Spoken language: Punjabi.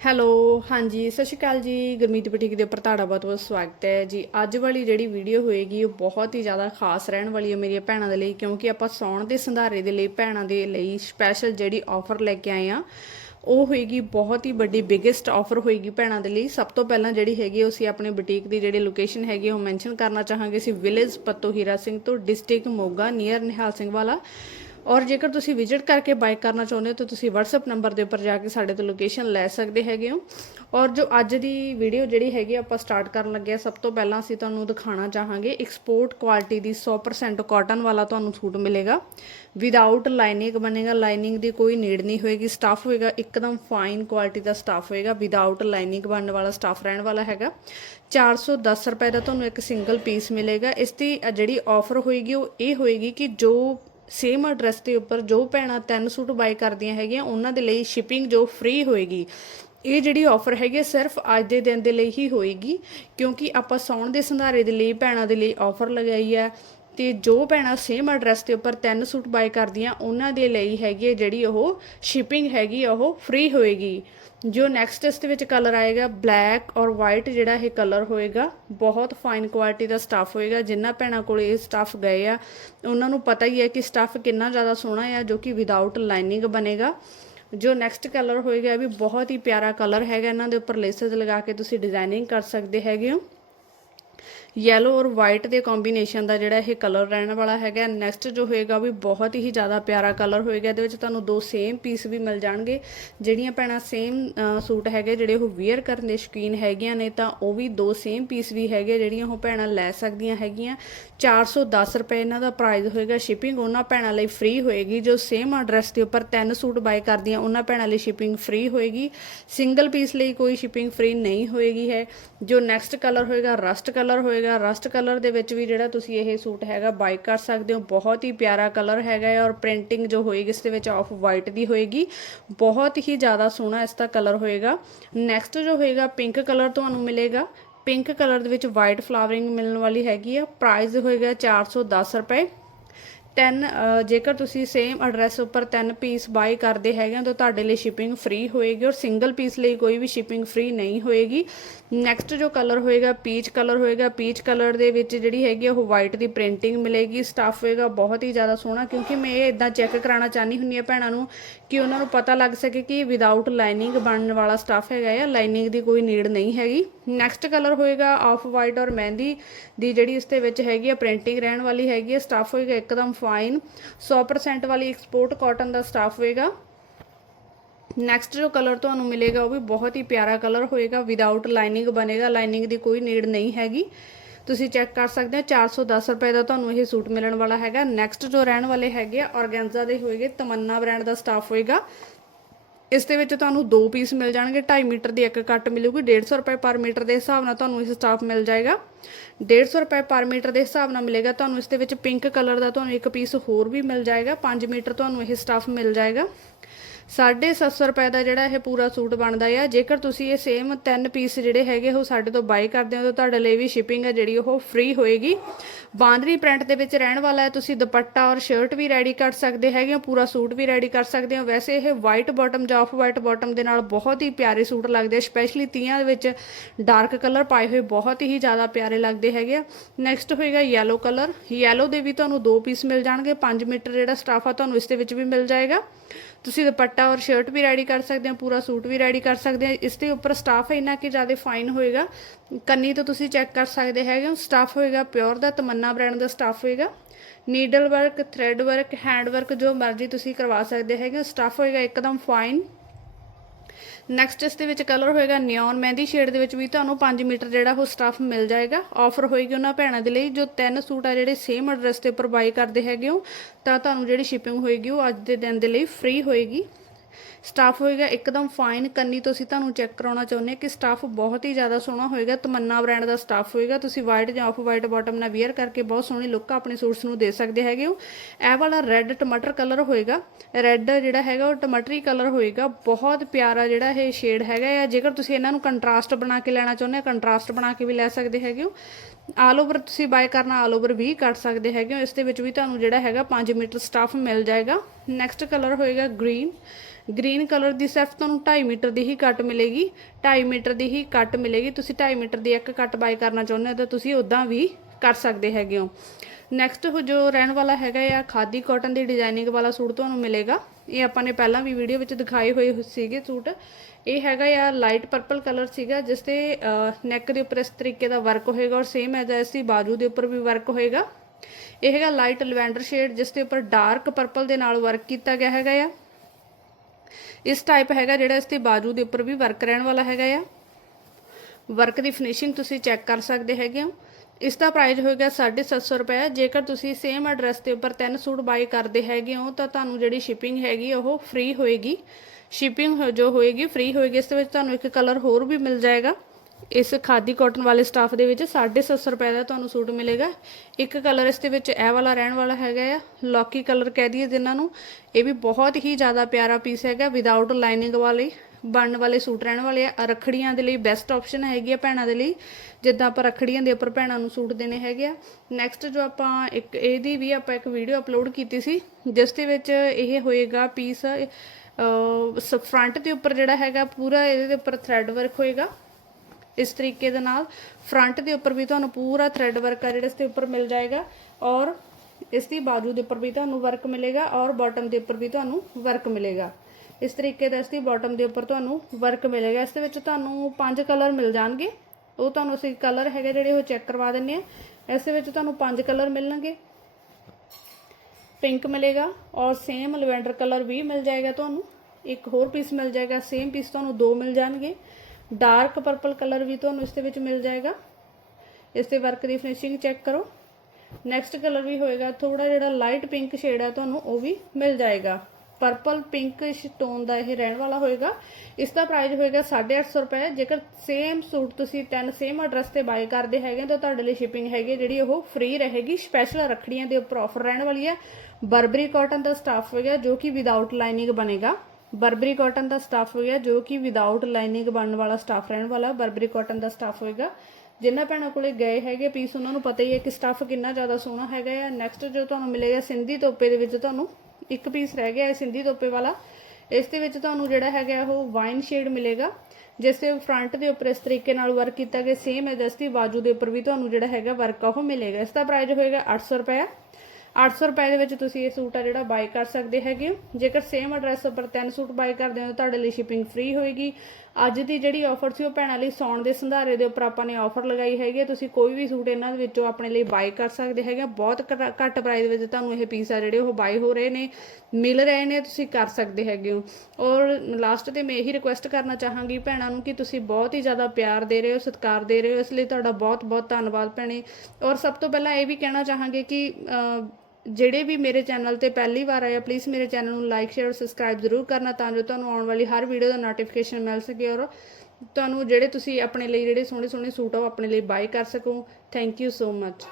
ਹੈਲੋ, ਹਾਂਜੀ, ਸਤਿ ਸ਼੍ਰੀ ਅਕਾਲ ਜੀ। ਗੁਰਮੀਤ ਬੁਟੀਕ ਦੇ ਉੱਪਰ ਤੁਹਾਡਾ ਬਹੁਤ ਬਹੁਤ ਸਵਾਗਤ ਹੈ ਜੀ। ਅੱਜ ਵਾਲੀ ਜਿਹੜੀ ਵੀਡੀਓ ਹੋਏਗੀ, ਉਹ ਬਹੁਤ ਹੀ ਜ਼ਿਆਦਾ ਖਾਸ ਰਹਿਣ ਵਾਲੀ ਹੈ ਮੇਰੀਆਂ ਭੈਣਾਂ ਦੇ ਲਈ, ਕਿਉਂਕਿ ਆਪਾਂ ਸੌਣ ਦੇ ਸੰਧਾਰੇ ਦੇ ਲਈ ਭੈਣਾਂ ਦੇ ਲਈ ਸਪੈਸ਼ਲ ਜਿਹੜੀ ਆਫਰ ਲੈ ਕੇ ਆਏ ਆ ਉਹ ਹੋਏਗੀ ਬਹੁਤ ਹੀ ਵੱਡੀ ਬਿਗੇਸਟ ਆਫਰ ਹੋਏਗੀ ਭੈਣਾਂ ਦੇ ਲਈ। ਸਭ ਤੋਂ ਪਹਿਲਾਂ ਜਿਹੜੀ ਹੈਗੀ ਉਹ ਅਸੀਂ ਆਪਣੇ ਬੁਟੀਕ ਦੀ ਜਿਹੜੀ ਲੋਕੇਸ਼ਨ ਹੈਗੀ, ਉਹ ਮੈਂਸ਼ਨ ਕਰਨਾ ਚਾਹਾਂਗੇ ਅਸੀਂ ਵਿਲੇਜ ਪੱਤੋ ਹੀਰਾ ਸਿੰਘ ਤੋਂ ਡਿਸਟ੍ਰਿਕਟ ਮੋਗਾ ਨੀਅਰ ਨਿਹਾਲ ਸਿੰਘ ਵਾਲਾ। ਔਰ ਜੇਕਰ ਤੁਸੀਂ ਵਿਜ਼ਿਟ ਕਰਕੇ ਬਾਈ ਕਰਨਾ ਚਾਹੁੰਦੇ ਹੋ, ਤਾਂ ਤੁਸੀਂ WhatsApp ਨੰਬਰ ਦੇ ਉੱਪਰ ਜਾ ਕੇ ਸਾਡੇ ਤੋਂ ਲੋਕੇਸ਼ਨ ਲੈ ਸਕਦੇ ਹੈਗੇ ਹੋ। ਔਰ ਜੋ ਅੱਜ ਦੀ ਵੀਡੀਓ ਜਿਹੜੀ ਹੈਗੀ ਆਪਾਂ ਸਟਾਰਟ ਕਰਨ ਲੱਗੇ ਆ ਸਭ ਤੋਂ ਪਹਿਲਾਂ ਅਸੀਂ ਤੁਹਾਨੂੰ ਦਿਖਾਉਣਾ ਚਾਹਾਂਗੇ ਐਕਸਪੋਰਟ ਕੁਆਲਿਟੀ ਦੀ 100% ਕਾਟਨ ਵਾਲਾ ਤੁਹਾਨੂੰ ਸੂਟ ਮਿਲੇਗਾ। ਵਿਦਆਊਟ ਲਾਈਨਿੰਗ ਬਣੇਗਾ ਲਾਈਨਿੰਗ ਦੀ ਕੋਈ ਨੀਡ ਨਹੀਂ ਹੋਏਗੀ ਸਟਾਫ ਹੋਏਗਾ, ਇੱਕਦਮ ਫਾਈਨ ਕੁਆਲਿਟੀ ਦਾ ਸਟਾਫ ਹੋਏਗਾ ਵਿਦਆਊਟ ਲਾਈਨਿੰਗ ਬਣਨ ਵਾਲਾ ਸਟਾਫ ਰਹਿਣ ਵਾਲਾ ਹੈਗਾ। 410 ਰੁਪਏ ਦਾ ਤੁਹਾਨੂੰ ਇੱਕ ਸਿੰਗਲ ਪੀਸ ਮਿਲੇਗਾ। ਇਸ ਦੀ ਜਿਹੜੀ ਆਫਰ ਹੋਏਗੀ, ਉਹ ਇਹ ਹੋਏਗੀ ਕਿ ਜੋ ਸੇਮ ਐਡਰੈਸ ਦੇ ਉੱਪਰ ਜੋ ਭੈਣਾਂ ਤਿੰਨ ਸੂਟ ਬਾਈ ਕਰਦੀਆਂ ਹੈਗੀਆਂ, ਉਹਨਾਂ ਦੇ ਲਈ ਸ਼ਿਪਿੰਗ ਜੋ ਫ੍ਰੀ ਹੋਏਗੀ। ਇਹ ਜਿਹੜੀ ਆਫਰ ਹੈਗੀ ਸਿਰਫ ਅੱਜ ਦੇ ਦਿਨ ਦੇ ਲਈ ਹੀ ਹੋਏਗੀ, ਕਿਉਂਕਿ ਆਪਾਂ ਸੌਣ ਦੇ ਸੰਧਾਰੇ ਦੇ ਲਈ ਭੈਣਾਂ ਦੇ ਲਈ ਆਫਰ ਲਗਾਈ ਹੈ ਤੇ ਜੋ ਭੈਣਾਂ ਸੇਮ ਐਡਰੈਸ ਦੇ ਉੱਪਰ ਤਿੰਨ ਸੂਟ ਬਾਈ ਕਰਦੀਆਂ, ਉਹਨਾਂ ਦੇ ਲਈ ਹੈਗੀ ਹੈ ਜਿਹੜੀ ਉਹ ਸ਼ਿਪਿੰਗ ਹੈਗੀ ਉਹ ਫ੍ਰੀ ਹੋਏਗੀ। ਜੋ ਨੈਕਸਟ ਇਸ ਦੇ ਵਿੱਚ ਕਲਰ ਆਏਗਾ ਬਲੈਕ ਔਰ ਵਾਈਟ ਜਿਹੜਾ ਇਹ ਕਲਰ ਹੋਏਗਾ, ਬਹੁਤ ਫਾਈਨ ਕੁਆਲਿਟੀ ਦਾ ਸਟੱਫ ਹੋਏਗਾ। ਜਿੰਨਾ ਭੈਣਾਂ ਕੋਲ ਇਹ ਸਟੱਫ ਗਏ ਆ, ਉਹਨਾਂ ਨੂੰ ਪਤਾ ਹੀ ਹੈ ਕਿ ਸਟੱਫ ਕਿੰਨਾ ਜ਼ਿਆਦਾ ਸੋਹਣਾ ਆ, ਜੋ ਕਿ ਵਿਦਆਊਟ ਲਾਈਨਿੰਗ ਬਣੇਗਾ। ਜੋ ਨੈਕਸਟ ਕਲਰ ਹੋਏਗਾ ਵੀ ਬਹੁਤ ਹੀ ਪਿਆਰਾ ਕਲਰ ਹੈਗਾ। ਇਹਨਾਂ ਦੇ ਉੱਪਰ ਲੇਸਸ ਲਗਾ ਕੇ ਤੁਸੀਂ ਡਿਜ਼ਾਈਨਿੰਗ ਕਰ ਸਕਦੇ ਹੈਗੇ ਹੋ। ਯੈਲੋ ਔਰ ਵਾਈਟ ਦੇ ਕੰਬੀਨੇਸ਼ਨ ਦਾ ਜਿਹੜਾ ਇਹ ਕਲਰ ਰਹਿਣ ਵਾਲਾ ਹੈਗਾ। ਨੈਕਸਟ ਜੋ ਹੋਏਗਾ ਉਹ ਵੀ ਬਹੁਤ ਹੀ ਜ਼ਿਆਦਾ ਪਿਆਰਾ ਕਲਰ ਹੋਏਗਾ। ਇਹਦੇ ਵਿੱਚ ਤੁਹਾਨੂੰ ਦੋ ਸੇਮ ਪੀਸ ਵੀ ਮਿਲ ਜਾਣਗੇ। ਜਿਹੜੀਆਂ ਭੈਣਾਂ ਸੇਮ ਸੂਟ ਹੈਗੇ, ਜਿਹੜੇ ਉਹ ਵੇਅਰ ਕਰਨ ਦੇ ਸ਼ੌਕੀਨ ਹੈਗੀਆਂ ਨੇ, ਤਾਂ ਉਹ ਵੀ ਦੋ ਸੇਮ ਪੀਸ ਵੀ ਹੈਗੇ, ਜਿਹੜੀਆਂ ਉਹ ਭੈਣਾਂ ਲੈ ਸਕਦੀਆਂ ਹੈਗੀਆਂ। 410 ਰੁਪਏ ਇਹਨਾਂ ਦਾ ਪ੍ਰਾਈਸ ਹੋਏਗਾ ਸ਼ਿਪਿੰਗ ਉਹਨਾਂ ਭੈਣਾਂ ਲਈ ਫ੍ਰੀ ਹੋਏਗੀ। ਜੋ ਸੇਮ ਐਡਰੈਸ ਦੇ ਉੱਪਰ ਤਿੰਨ ਸੂਟ ਬਾਈ ਕਰਦੀਆਂ, ਉਹਨਾਂ ਭੈਣਾਂ ਲਈ ਸ਼ਿਪਿੰਗ ਫ੍ਰੀ ਹੋਏਗੀ। ਸਿੰਗਲ ਪੀਸ ਲਈ ਕੋਈ ਸ਼ਿਪਿੰਗ ਫ੍ਰੀ ਨਹੀਂ ਹੋਏਗੀ ਹੈ। ਜੋ ਨੈਕਸਟ ਕਲਰ ਹੋਏਗਾ ਰਸਟ ਕਲਰ ਹੋਏਗਾ ਰਸਟ ਕਲਰ ਦੇ ਵਿੱਚ ਵੀ ਜਿਹੜਾ ਤੁਸੀਂ ਇਹ ਸੂਟ ਹੈਗਾ ਬਾਈ ਕਰ ਸਕਦੇ ਹੋ। ਬਹੁਤ ਹੀ ਪਿਆਰਾ ਕਲਰ ਹੈਗਾ ਔਰ ਪ੍ਰਿੰਟਿੰਗ ਜੋ ਹੋਏਗੀ, ਇਸ ਦੇ ਵਿੱਚ ਆਫ ਵਾਈਟ ਦੀ ਹੋਏਗੀ। ਬਹੁਤ ਹੀ ਜ਼ਿਆਦਾ ਸੋਹਣਾ ਇਸ ਦਾ ਕਲਰ ਹੋਏਗਾ। ਨੈਕਸਟ ਜੋ ਹੋਏਗਾ ਪਿੰਕ ਕਲਰ ਤੁਹਾਨੂੰ ਮਿਲੇਗਾ। ਪਿੰਕ ਕਲਰ ਦੇ ਵਿੱਚ ਵਾਈਟ ਫਲਾਵਰਿੰਗ ਮਿਲਣ ਵਾਲੀ ਹੈਗੀ ਆ। ਪ੍ਰਾਈਸ ਹੋਏਗਾ 410 ਰੁਪਏ। 10 ਜੇਕਰ ਤੁਸੀਂ ਸੇਮ ਐਡਰੈਸ ਉੱਪਰ 3 ਪੀਸ ਬਾਈ ਕਰਦੇ ਹੈਗੇ ਹੋ, ਤਾਂ ਤੁਹਾਡੇ ਲਈ ਸ਼ਿਪਿੰਗ ਫ੍ਰੀ ਹੋਏਗੀ ਔਰ ਸਿੰਗਲ ਪੀਸ ਲਈ ਕੋਈ ਵੀ ਸ਼ਿਪਿੰਗ ਫ੍ਰੀ ਨਹੀਂ ਹੋਏਗੀ। ਨੈਕਸਟ ਜੋ ਕਲਰ ਹੋਏਗਾ ਪੀਚ ਕਲਰ ਹੋਏਗਾ। ਪੀਚ ਕਲਰ ਦੇ ਵਿੱਚ ਜਿਹੜੀ ਹੈਗੀ ਆ, ਉਹ ਵਾਈਟ ਦੀ ਪ੍ਰਿੰਟਿੰਗ ਮਿਲੇਗੀ। ਸਟਾਫ ਹੋਏਗਾ, ਬਹੁਤ ਹੀ ਜ਼ਿਆਦਾ ਸੋਹਣਾ, ਕਿਉਂਕਿ ਮੈਂ ਇਹ ਇਦਾਂ ਚੈੱਕ ਕਰਾਉਣਾ ਚਾਹਨੀ ਹੁੰਨੀ ਆ ਭੈਣਾਂ ਨੂੰ ਕਿ ਉਹਨਾਂ ਨੂੰ ਪਤਾ ਲੱਗ ਸਕੇ ਕਿ ਵਿਦਆਊਟ ਲਾਈਨਿੰਗ ਬਣਨ ਵਾਲਾ ਸਟਾਫ ਹੈਗਾ ਆ ਲਾਈਨਿੰਗ ਦੀ ਕੋਈ ਨੀਡ ਨਹੀਂ ਹੈਗੀ। ਨੈਕਸਟ ਕਲਰ ਹੋਏਗਾ ਆਫ ਵਾਈਟ ਔਰ ਮਹਿੰਦੀ ਦੀ ਜਿਹੜੀ ਇਸ ਦੇ ਵਿੱਚ ਹੈਗੀ ਆ ਪ੍ਰਿੰਟਿੰਗ ਰਹਿਣ ਵਾਲੀ ਹੈਗੀ ਆ। ਸਟਾਫ ਹੋਏਗਾ ਇੱਕਦਮ ਫਾਈਨ 100% ਵਾਲੀ ਐਕਸਪੋਰਟ ਕਾਟਨ ਦਾ ਸਟਾਫ ਹੋਏਗਾ। ਨੈਕਸਟ ਜੋ ਕਲਰ ਤੁਹਾਨੂੰ ਮਿਲੇਗਾ, ਉਹ ਵੀ ਬਹੁਤ ਹੀ ਪਿਆਰਾ ਕਲਰ ਹੋਏਗਾ। ਵਿਦਆਊਟ ਲਾਈਨਿੰਗ ਬਣੇਗਾ ਲਾਈਨਿੰਗ ਦੀ ਕੋਈ ਨੀਡ ਨਹੀਂ ਹੈਗੀ। ਤੁਸੀਂ ਚੈੱਕ ਕਰ ਸਕਦੇ ਹੋ 410 ਰੁਪਏ ਦਾ ਤੁਹਾਨੂੰ ਇਹ ਸੂਟ ਮਿਲਣ ਵਾਲਾ ਹੈਗਾ। ਨੈਕਸਟ ਜੋ ਰਹਿਣ ਵਾਲੇ ਹੈਗੇ ਆ ਔਰਗੈਂਜ਼ਾ ਦੇ ਹੋਏਗੇ, ਤਮੰਨਾ ਬ੍ਰਾਂਡ ਦਾ ਸਟਾਫ ਹੋਏਗਾ। ਇਸ ਦੇ ਵਿੱਚ ਤੁਹਾਨੂੰ ਦੋ ਪੀਸ ਮਿਲ ਜਾਣਗੇ 2.5 ਮੀਟਰ ਦੀ ਇੱਕ ਕੱਟ ਮਿਲੂਗੀ 150 ਰੁਪਏ ਪਰ ਮੀਟਰ ਦੇ ਹਿਸਾਬ ਨਾਲ ਤੁਹਾਨੂੰ ਇਹ ਸਟਾਫ ਮਿਲ ਜਾਏਗਾ। 150 ਰੁਪਏ ਪਰ ਮੀਟਰ ਦੇ ਹਿਸਾਬ ਨਾਲ ਮਿਲੇਗਾ, ਤੁਹਾਨੂੰ ਇਸ ਦੇ ਵਿੱਚ ਪਿੰਕ ਕਲਰ ਦਾ ਤੁਹਾਨੂੰ ਇੱਕ ਪੀਸ ਹੋਰ ਵੀ ਮਿਲ ਜਾਏਗਾ 5 ਮੀਟਰ ਤੁਹਾਨੂੰ ਇਹ ਸਟਾਫ ਮਿਲ ਜਾਏਗਾ। 750 ਰੁਪਏ ਦਾ ਜਿਹੜਾ ਇਹ ਪੂਰਾ ਸੂਟ ਬਣਦਾ ਆ। ਜੇਕਰ ਤੁਸੀਂ ਇਹ ਸੇਮ ਤਿੰਨ ਪੀਸ ਜਿਹੜੇ ਹੈਗੇ ਉਹ ਸਾਡੇ ਤੋਂ ਬਾਈ ਕਰਦੇ ਹੋ, ਤਾਂ ਤੁਹਾਡੇ ਲਈ ਵੀ ਸ਼ਿਪਿੰਗ ਹੈ ਜਿਹੜੀ ਉਹ ਫ੍ਰੀ ਹੋਏਗੀ। ਬਾਂਦਰੀ ਪ੍ਰਿੰਟ ਦੇ ਵਿੱਚ ਰਹਿਣ ਵਾਲਾ ਹੈ, ਤੁਸੀਂ ਦੁਪੱਟਾ ਔਰ ਸ਼ਰਟ ਵੀ ਰੈਡੀ ਕਰ ਸਕਦੇ ਹੈਗੇ ਹੋ, ਪੂਰਾ ਸੂਟ ਵੀ ਰੈਡੀ ਕਰ ਸਕਦੇ ਹੋ। ਵੈਸੇ ਇਹ ਵਾਈਟ ਬਾਟਮ ਜਾਂ ਆਫ ਵਾਈਟ ਬਾਟਮ ਦੇ ਨਾਲ ਬਹੁਤ ਹੀ ਪਿਆਰੇ ਸੂਟ ਲੱਗਦੇ ਆ ਸਪੈਸ਼ਲੀ ਤੀਆਂ ਦੇ ਵਿੱਚ ਡਾਰਕ ਕਲਰ ਪਾਏ ਹੋਏ ਬਹੁਤ ਹੀ ਜ਼ਿਆਦਾ ਪਿਆਰੇ ਲੱਗਦੇ ਹੈਗੇ ਆ। ਨੈਕਸਟ ਹੋਏਗਾ ਯੈਲੋ ਕਲਰ ਯੈਲੋ ਦੇ ਵੀ ਤੁਹਾਨੂੰ ਦੋ ਪੀਸ ਮਿਲ ਜਾਣਗੇ 5 ਮੀਟਰ ਜਿਹੜਾ ਸਟਾਫ ਆ, ਤੁਹਾਨੂੰ ਇਸ ਦੇ ਵਿੱਚ ਵੀ ਮਿਲ ਜਾਏਗਾ। ਤੁਸੀਂ ਦੁਪੱਟਾ ਔਰ ਸ਼ਰਟ ਵੀ ਰੈਡੀ ਕਰ ਸਕਦੇ ਹੋ, ਪੂਰਾ ਸੂਟ ਵੀ ਰੈਡੀ ਕਰ ਸਕਦੇ ਹਾਂ। ਇਸ ਦੇ ਉੱਪਰ ਸਟਾਫ ਇੰਨਾ ਕਿ ਜ਼ਿਆਦਾ ਫਾਈਨ ਹੋਏਗਾ। ਕੰਨੀ ਤੋਂ ਤੁਸੀਂ ਚੈੱਕ ਕਰ ਸਕਦੇ ਹੈਗੇ ਹੋ। ਸਟਾਫ ਹੋਏਗਾ ਪਿਓਰ ਦਾ, ਤਮੰਨਾ ਬ੍ਰਾਂਡ ਦਾ ਸਟਾਫ ਹੋਏਗਾ। Needle work thread work hand work ਜੋ ਮਰਜ਼ੀ ਤੁਸੀਂ ਕਰਵਾ ਸਕਦੇ ਹੈਗੇ ਸਟਾਫ ਹੋਏਗਾ ਇੱਕਦਮ ਫਾਈਨ ਨੈਕਸਟ ਇਸ ਦੇ ਵਿੱਚ ਕਲਰ ਹੋਏਗਾ ਨਿਓਨ ਮਹਿੰਦੀ ਸ਼ੇਡ ਦੇ ਵਿੱਚ ਵੀ ਤੁਹਾਨੂੰ 5 ਮੀਟਰ ਜਿਹੜਾ ਉਹ ਸਟਾਫ ਮਿਲ ਜਾਏਗਾ। ਆਫਰ ਹੋਏਗੀ ਉਹਨਾਂ ਭੈਣਾਂ ਦੇ ਲਈ ਜੋ ਤਿੰਨ ਸੂਟ ਆ ਜਿਹੜੇ ਸੇਮ ਐਡਰੈਸ ਤੇ ਉੱਪਰ ਬਾਈ ਕਰਦੇ ਹੈਗੇ ਹੋ। ਤਾਂ ਤੁਹਾਨੂੰ ਜਿਹੜੀ ਸ਼ਿਪਿੰਗ ਹੋਏਗੀ ਉਹ ਅੱਜ ਦੇ ਦਿਨ ਦੇ ਲਈ ਫ੍ਰੀ ਹੋਏਗੀ। ਸਟਾਫ ਹੋਏਗਾ, ਇੱਕਦਮ ਫਾਈਨ ਕੰਨੀ ਤੋਂ ਅਸੀਂ ਤੁਹਾਨੂੰ ਚੈੱਕ ਕਰਾਉਣਾ ਚਾਹੁੰਦੇ ਹਾਂ ਕਿ ਸਟਾਫ ਬਹੁਤ ਹੀ ਜ਼ਿਆਦਾ ਸੋਹਣਾ ਹੋਏਗਾ। ਤਮੰਨਾ ਬ੍ਰਾਂਡ ਦਾ ਸਟਾਫ ਹੋਏਗਾ। ਤੁਸੀਂ ਵਾਈਟ ਜਾਂ ਆਫ ਵਾਈਟ ਬਾਟਮ ਨਾਲ ਵੇਅਰ ਕਰਕੇ ਬਹੁਤ ਸੋਹਣੀ ਲੁੱਕ ਆਪਣੇ ਸੂਟਸ ਨੂੰ ਦੇ ਸਕਦੇ ਹੈਗੇ ਹੋ। ਇਹ ਵਾਲਾ ਰੈੱਡ ਟਮਾਟਰ ਕਲਰ ਹੋਏਗਾ। ਰੈੱਡ ਜਿਹੜਾ ਹੈਗਾ ਉਹ ਟਮਾਟਰੀ ਕਲਰ ਹੋਏਗਾ। ਬਹੁਤ ਪਿਆਰਾ ਜਿਹੜਾ ਇਹ ਸ਼ੇਡ ਹੈਗਾ ਆ। ਜੇਕਰ ਤੁਸੀਂ ਇਹਨਾਂ ਨੂੰ ਕੰਟਰਾਸਟ ਬਣਾ ਕੇ ਲੈਣਾ ਚਾਹੁੰਦੇ ਹੋ ਕੰਟਰਾਸਟ ਬਣਾ ਕੇ ਵੀ ਲੈ ਸਕਦੇ ਹੈਗੇ ਹੋ। ਆਲ ਓਵਰ ਤੁਸੀਂ ਬਾਏ ਕਰਨਾ, ਆਲ ਓਵਰ ਵੀ ਕੱਟ ਸਕਦੇ ਹੈਗੇ ਹੋ। ਇਸ ਦੇ ਵਿੱਚ ਵੀ ਤੁਹਾਨੂੰ ਜਿਹੜਾ ਹੈਗਾ 5 ਮੀਟਰ ਸਟਾਫ ਮਿਲ ਜਾਏਗਾ। ਨੈਕਸਟ ਕਲਰ ਹੋਏਗਾ ਗ੍ਰੀਨ ਗ੍ਰੀਨ ਕਲਰ ਦੀ ਸਿਰਫ ਤੁਹਾਨੂੰ 2.5 ਮੀਟਰ ਦੀ ਹੀ ਕੱਟ ਮਿਲੇਗੀ। 2.5 ਮੀਟਰ ਦੀ ਹੀ ਕੱਟ ਮਿਲੇਗੀ। ਤੁਸੀਂ 2.5 ਮੀਟਰ ਦੀ ਇੱਕ ਕੱਟ ਬਾਈ ਕਰਨਾ ਚਾਹੁੰਦੇ ਹੋ ਤਾਂ ਤੁਸੀਂ ਉਦਾਂ ਵੀ ਕਰ ਸਕਦੇ ਹੈਗੇ ਹੋ। ਨੈਕਸਟ ਜੋ ਰਹਿਣ ਵਾਲਾ ਹੈਗਾ ਆ, ਖਾਦੀ ਕਾਟਨ ਦੀ ਡਿਜ਼ਾਈਨਿੰਗ ਵਾਲਾ ਸੂਟ ਤੁਹਾਨੂੰ ਮਿਲੇਗਾ। ਇਹ ਆਪਾਂ ਨੇ ਪਹਿਲਾਂ ਵੀ ਵੀਡੀਓ ਵਿੱਚ ਦਿਖਾਏ ਹੋਏ ਸੀਗੇ ਸੂਟ। ਇਹ ਹੈਗਾ ਆ ਲਾਈਟ ਪਰਪਲ ਕਲਰ ਸੀਗਾ, ਜਿਸ ਤੇ ਨੈਕ ਦੇ ਉੱਪਰ ਇਸ ਤਰੀਕੇ ਦਾ ਵਰਕ ਹੋਏਗਾ ਔਰ ਸੇਮ ਐਜ਼ ਐਸ ਦੀ ਬਾਜੂ ਦੇ ਉੱਪਰ ਵੀ ਵਰਕ ਹੋਏਗਾ। ਇਹ ਹੈਗਾ ਲਾਈਟ ਲਵੈਂਡਰ ਸ਼ੇਡ ਜਿਸ ਦੇ ਉੱਪਰ ਡਾਰਕ ਪਰਪਲ ਦੇ ਨਾਲ ਵਰਕ ਕੀਤਾ ਗਿਆ ਹੈਗਾ ਆ। ਇਸ ਟਾਈਪ ਹੈਗਾ ਜਿਹੜਾ ਇਸ ਤੇ ਬਾਜੂ ਦੇ ਉੱਪਰ ਵੀ ਵਰਕ ਰਹਿਣ ਵਾਲਾ ਹੈਗਾ ਆ। ਵਰਕ ਦੀ ਫਿਨਿਸ਼ਿੰਗ ਤੁਸੀਂ ਚੈੱਕ ਕਰ ਸਕਦੇ ਹੈਗੇ ਹੋ। ਇਸ ਦਾ ਪ੍ਰਾਈਸ ਹੋਏਗਾ 750 ਰੁਪਏ। ਜੇਕਰ ਤੁਸੀਂ ਸੇਮ ਐਡਰੈਸ ਦੇ ਉੱਪਰ ਤਿੰਨ ਸੂਟ ਬਾਈ ਕਰਦੇ ਹੈਗੇ ਹੋ, ਤਾਂ ਤੁਹਾਨੂੰ ਜਿਹੜੀ ਸ਼ਿਪਿੰਗ ਹੈਗੀ, ਉਹ ਫ੍ਰੀ ਹੋਏਗੀ। ਸ਼ਿਪਿੰਗ ਜੋ ਹੋਏਗੀ ਫ੍ਰੀ ਹੋਏਗੀ। ਇਸ ਦੇ ਵਿੱਚ ਤੁਹਾਨੂੰ ਇੱਕ ਕਲਰ ਹੋਰ ਵੀ ਮਿਲ ਜਾਏਗਾ। ਇਸ ਖਾਦੀ ਕਾਟਨ ਵਾਲੇ ਸਟਾਫ ਦੇ ਵਿੱਚ 750 ਰੁਪਏ ਦਾ ਤੁਹਾਨੂੰ ਸੂਟ ਮਿਲੇਗਾ। ਇੱਕ ਕਲਰ ਇਸ ਦੇ ਵਿੱਚ ਇਹ ਵਾਲਾ ਰਹਿਣ ਵਾਲਾ ਹੈਗਾ ਆ ਲੌਕੀ ਕਲਰ ਕਹਿ ਦਈਏ ਜਿਨ੍ਹਾਂ ਨੂੰ। ਇਹ ਵੀ ਬਹੁਤ ਹੀ ਜ਼ਿਆਦਾ ਪਿਆਰਾ ਪੀਸ ਹੈਗਾ ਵਿਦਆਊਟ ਲਾਈਨਿੰਗ ਵਾਲੇ। ਬਣਨ ਵਾਲੇ ਸੂਟ ਰਹਿਣ ਵਾਲੇ ਆ। ਰੱਖੜੀਆਂ ਦੇ ਲਈ ਬੈਸਟ ਆਪਸ਼ਨ ਹੈਗੀ ਆ ਭੈਣਾਂ ਦੇ ਲਈ। ਜਿੱਦਾਂ ਆਪਾਂ ਰੱਖੜੀਆਂ ਦੇ ਉੱਪਰ ਭੈਣਾਂ ਨੂੰ ਸੂਟ ਦੇਣੇ ਹੈਗੇ ਆ। ਨੈਕਸਟ ਜੋ ਆਪਾਂ ਇੱਕ, ਇਹਦੀ ਵੀ ਆਪਾਂ ਇੱਕ ਵੀਡੀਓ ਅਪਲੋਡ ਕੀਤੀ ਸੀ, ਜਿਸ ਦੇ ਵਿੱਚ ਇਹ ਹੋਏਗਾ ਪੀਸ ਫਰੰਟ ਦੇ ਉੱਪਰ ਜਿਹੜਾ ਹੈਗਾ, ਪੂਰਾ ਇਹਦੇ ਦੇ ਉੱਪਰ ਥ੍ਰੈਡ ਵਰਕ ਹੋਏਗਾ। ਇਸ ਤਰੀਕੇ ਦੇ ਨਾਲ ਫਰੰਟ ਦੇ ਉੱਪਰ ਵੀ ਤੁਹਾਨੂੰ ਪੂਰਾ ਥ੍ਰੈਡ ਵਰਕ ਆ ਜਿਹੜਾ ਇਸ ਦੇ ਉੱਪਰ ਮਿਲ ਜਾਏਗਾ ਔਰ ਇਸ ਦੀ ਬਾਜੂ ਦੇ ਉੱਪਰ ਵੀ ਤੁਹਾਨੂੰ ਵਰਕ ਮਿਲੇਗਾ ਔਰ ਬਾਟਮ ਦੇ ਉੱਪਰ ਵੀ ਤੁਹਾਨੂੰ ਵਰਕ ਮਿਲੇਗਾ। ਇਸ ਤਰੀਕੇ ਦਾ ਇਸ ਦੀ ਬਾਟਮ ਦੇ ਉੱਪਰ ਤੁਹਾਨੂੰ ਵਰਕ ਮਿਲੇਗਾ। ਇਸ ਦੇ ਵਿੱਚ ਤੁਹਾਨੂੰ ਪੰਜ ਕਲਰ ਮਿਲ ਜਾਣਗੇ। ਉਹ ਤੁਹਾਨੂੰ ਅਸੀਂ ਕਲਰ ਹੈਗੇ ਜਿਹੜੇ ਉਹ ਚੈੱਕ ਕਰਵਾ ਦਿੰਨੇ ਆ ਇਸ ਦੇ ਵਿੱਚ ਤੁਹਾਨੂੰ ਪੰਜ ਕਲਰ ਮਿਲਣਗੇ। ਪਿੰਕ ਮਿਲੇਗਾ ਔਰ ਸੇਮ ਲਵੈਂਡਰ ਕਲਰ ਵੀ ਮਿਲ ਜਾਏਗਾ ਤੁਹਾਨੂੰ। ਇੱਕ ਹੋਰ ਪੀਸ ਮਿਲ ਜਾਏਗਾ ਸੇਮ ਪੀਸ ਤੁਹਾਨੂੰ ਦੋ ਮਿਲ ਜਾਣਗੇ। ਡਾਰਕ ਪਰਪਲ ਕਲਰ ਵੀ ਤੁਹਾਨੂੰ ਇਸ ਦੇ ਵਿੱਚ ਮਿਲ ਜਾਏਗਾ। ਇਸ ਤੇ ਵਰਕ ਦੀ ਫਿਨਿਸ਼ਿੰਗ ਚੈੱਕ ਕਰੋ। ਨੈਕਸਟ ਕਲਰ ਵੀ ਹੋਏਗਾ ਥੋੜਾ ਜਿਹੜਾ ਲਾਈਟ ਪਿੰਕ ਸ਼ੇਡ ਹੈ ਤੁਹਾਨੂੰ ਉਹ ਵੀ ਮਿਲ ਜਾਏਗਾ। ਪਰਪਲ ਪਿੰਕ ਟੋਨ ਦਾ ਇਹ ਰਹਿਣ ਵਾਲਾ ਹੋਏਗਾ। ਇਸ ਦਾ ਪ੍ਰਾਈਸ ਹੋਏਗਾ 850 ਰੁਪਏ। ਜੇਕਰ ਸੇਮ ਸੂਟ ਤੁਸੀਂ 10 ਸੇਮ ਐਡਰੈਸ ਤੇ ਬਾਈ ਕਰਦੇ ਹੈਗੇ ਤਾਂ ਤੁਹਾਡੇ ਲਈ ਸ਼ਿਪਿੰਗ ਹੈਗੀ ਜਿਹੜੀ ਉਹ ਫ੍ਰੀ ਰਹੇਗੀ। ਸਪੈਸ਼ਲ ਰੱਖੜੀਆਂ ਦੇ ਉੱਪਰ ਆਫਰ ਰਹਿਣ ਵਾਲੀ ਹੈ। ਬਰਬਰੀ ਕਾਟਨ ਦਾ ਸਟਾਫ ਹੋਏਗਾ ਜੋ ਕਿ ਵਿਦਆਊਟ ਲਾਈਨਿੰਗ ਬਣੇਗਾ। ਬਰਬਰੀ ਕਾਟਨ ਦਾ ਸਟਾਫ ਹੋਏਗਾ ਜੋ ਕਿ ਵਿਦਆਊਟ ਲਾਈਨਿੰਗ ਬਣਨ ਵਾਲਾ ਸਟਾਫ ਰਹਿਣ ਵਾਲਾ। ਬਰਬਰੀ ਕਾਟਨ ਦਾ ਸਟਾਫ ਹੋਏਗਾ। ਜਿਨ੍ਹਾਂ ਭੈਣਾਂ ਕੋਲੇ ਗਏ ਹੈਗੇ ਪੀਸ ਉਹਨਾਂ ਨੂੰ ਪਤਾ ਹੀ ਹੈ ਕਿ ਸਟਾਫ ਕਿੰਨਾ ਜ਼ਿਆਦਾ ਸੋਹਣਾ ਹੈਗਾ ਆ ਨੈਕਸਟ ਜੋ ਤੁਹਾਨੂੰ ਮਿਲੇਗਾ, ਸਿੰਧੀ ਤੋਪੇ ਦੇ ਵਿੱਚ ਤੁਹਾਨੂੰ ਇੱਕ ਪੀਸ ਰਹਿ ਗਿਆ ਹੈ ਸਿੰਧੀ ਤੋਪੇ ਵਾਲਾ। ਇਸ ਦੇ ਵਿੱਚ ਤੁਹਾਨੂੰ ਜਿਹੜਾ ਹੈਗਾ ਉਹ ਵਾਈਨ ਸ਼ੇਡ ਮਿਲੇਗਾ, ਜਿਸ ਦੇ ਫਰੰਟ ਦੇ ਉੱਪਰ ਇਸ ਤਰੀਕੇ ਨਾਲ ਵਰਕ ਕੀਤਾ ਗਿਆ। ਸੇਮ ਹੈ ਜਿਸ ਦੀ ਬਾਜੂ ਦੇ ਉੱਪਰ ਵੀ ਤੁਹਾਨੂੰ ਜਿਹੜਾ ਹੈਗਾ ਵਰਕ ਉਹ ਮਿਲੇਗਾ। ਇਸ ਦਾ ਪ੍ਰਾਈਸ ਹੋਏਗਾ 800 ਰੁਪਏ। 800 ਰੁਪਏ ਦੇ ਵਿੱਚ ਤੁਸੀਂ ਇਹ ਸੂਟ ਆ ਜਿਹੜਾ ਬਾਈ ਕਰ ਸਕਦੇ ਹੈਗੇ ਹੋ। ਜੇਕਰ ਸੇਮ ਐਡਰੈਸ ਉੱਪਰ ਤਿੰਨ ਸੂਟ ਬਾਈ ਕਰਦੇ ਹੋ ਤਾਂ ਤੁਹਾਡੇ ਲਈ ਸ਼ਿਪਿੰਗ ਫ੍ਰੀ ਹੋਏਗੀ। ਅੱਜ ਦੀ ਜਿਹੜੀ ਆਫਰ ਸੀ ਉਹ ਭੈਣਾਂ ਲਈ ਸੌਣ ਦੇ ਸੰਧਾਰੇ ਦੇ ਉੱਪਰ ਆਪਾਂ ਨੇ ਆਫਰ ਲਗਾਈ ਹੈਗੀ ਹੈ ਤੁਸੀਂ ਕੋਈ ਵੀ ਸੂਟ ਇਹਨਾਂ ਦੇ ਵਿੱਚੋਂ ਆਪਣੇ ਲਈ ਬਾਈ ਕਰ ਸਕਦੇ ਹੈਗੇ ਬਹੁਤ ਘੱਟ- ਘੱਟ ਪ੍ਰਾਈਸ ਵਿੱਚ ਤੁਹਾਨੂੰ ਇਹ ਪੀਸ ਆ ਜਿਹੜੇ ਉਹ ਬਾਈ ਹੋ ਰਹੇ ਨੇ, ਮਿਲ ਰਹੇ ਨੇ, ਤੁਸੀਂ ਕਰ ਸਕਦੇ ਹੈਗੇ ਹੋ। ਔਰ ਲਾਸਟ ਤੇ ਮੈਂ ਇਹੀ ਰਿਕੁਐਸਟ ਕਰਨਾ ਚਾਹਾਂਗੀ ਭੈਣਾਂ ਨੂੰ ਕਿ ਤੁਸੀਂ ਬਹੁਤ ਹੀ ਜ਼ਿਆਦਾ ਪਿਆਰ ਦੇ ਰਹੇ ਹੋ, ਸਤਿਕਾਰ ਦੇ ਰਹੇ ਹੋ। ਇਸ ਲਈ ਤੁਹਾਡਾ ਬਹੁਤ ਬਹੁਤ ਧੰਨਵਾਦ ਭੈਣੇ। ਔਰ ਸਭ ਤੋਂ ਪਹਿਲਾਂ ਇਹ ਵੀ ਕਹਿਣਾ ਚਾਹਾਂਗੇ ਕਿ ਜਿਹੜੇ ਵੀ ਮੇਰੇ ਚੈਨਲ ਤੇ ਪਹਿਲੀ ਵਾਰ ਆਏ ਆ ਪਲੀਜ਼ ਮੇਰੇ ਚੈਨਲ ਨੂੰ ਲਾਈਕ ਸ਼ੇਅਰ ਔਰ ਸਬਸਕ੍ਰਾਈਬ ਜ਼ਰੂਰ ਕਰਨਾ ਤਾਂ ਜੋ ਤੁਹਾਨੂੰ ਆਉਣ ਵਾਲੀ ਹਰ ਵੀਡੀਓ ਦਾ ਨੋਟੀਫਿਕੇਸ਼ਨ ਮਿਲ ਸਕੇ ਔਰ ਤੁਹਾਨੂੰ ਜਿਹੜੇ ਤੁਸੀਂ ਆਪਣੇ ਲਈ ਜਿਹੜੇ ਸੋਹਣੇ ਸੋਹਣੇ ਸੂਟ ਆ, ਉਹ ਆਪਣੇ ਲਈ ਬਾਈ ਕਰ ਸਕੋ। Thank you so much